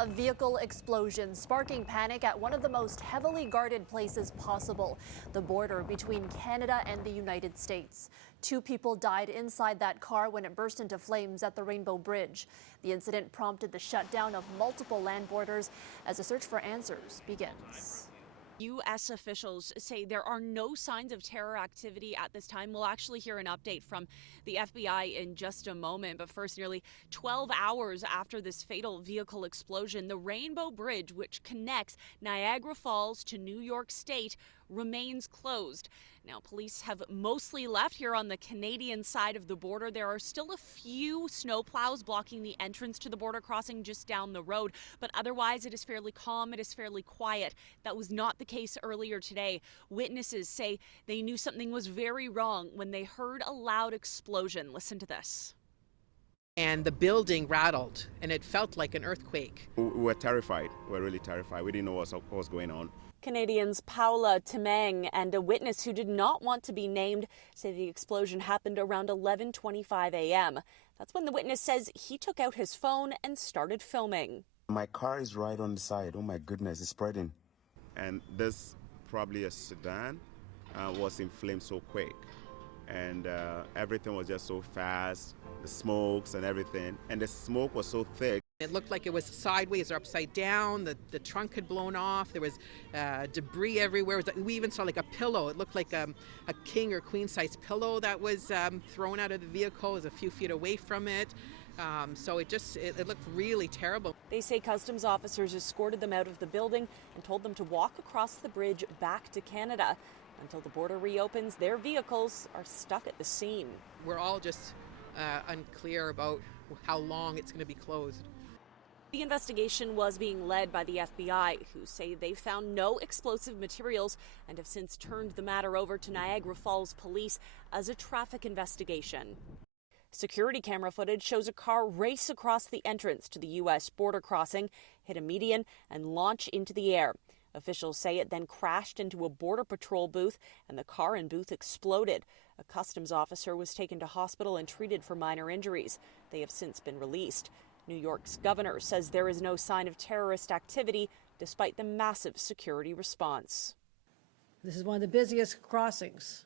A vehicle explosion sparking panic at one of the most heavily guarded places possible, the border between Canada and the United States. 2 people died inside that car when it burst into flames at the Rainbow Bridge. The incident prompted the shutdown of multiple land borders as a search for answers begins. U.S. officials say there are no signs of terror activity at this time. We'll actually hear an update from the FBI in just a moment. But first, nearly 12 hours after this fatal vehicle explosion, the Rainbow Bridge, which connects Niagara Falls to New York State, remains closed. Now, police have mostly left here on the Canadian side of the border. There are still a few snowplows blocking the entrance to the border crossing just down the road, but otherwise it is fairly calm, it is fairly quiet. That was not the case earlier today. Witnesses say they knew something was very wrong when they heard a loud explosion. Listen to this. And the building rattled, and it felt like an earthquake. We were terrified. We were really terrified. We didn't know what was going on. Canadians Paula Temeng and a witness who did not want to be named say the explosion happened around 11:25 a.m. That's when the witness says he took out his phone and started filming. My car is right on the side. Oh my goodness, it's spreading. And this, probably a sedan, was in flames so quick. And everything was just so fast, the smokes and everything. And the smoke was so thick. It looked like it was sideways or upside down. The trunk had blown off. There was debris everywhere. We even saw like a pillow. It looked like a king or queen size pillow that was thrown out of the vehicle. It was a few feet away from it. So it looked really terrible. They say customs officers escorted them out of the building and told them to walk across the bridge back to Canada. Until the border reopens, their vehicles are stuck at the scene. We're all just unclear about how long it's going to be closed. The investigation was being led by the FBI, who say they found no explosive materials and have since turned the matter over to Niagara Falls Police as a traffic investigation. Security camera footage shows a car race across the entrance to the U.S. border crossing, hit a median, and launch into the air. Officials say it then crashed into a Border Patrol booth and the car and booth exploded. A customs officer was taken to hospital and treated for minor injuries. They have since been released. New York's governor says there is no sign of terrorist activity despite the massive security response. This is one of the busiest crossings,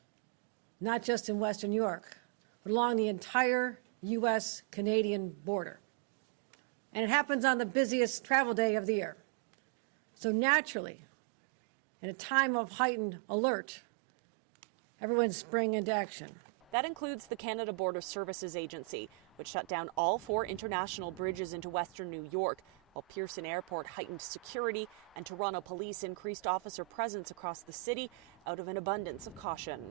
not just in Western New York, but along the entire U.S.-Canadian border. And it happens on the busiest travel day of the year. So naturally, in a time of heightened alert, everyone's spring into action. That includes the Canada Border Services Agency, which shut down all 4 international bridges into western New York, while Pearson Airport heightened security and Toronto police increased officer presence across the city out of an abundance of caution.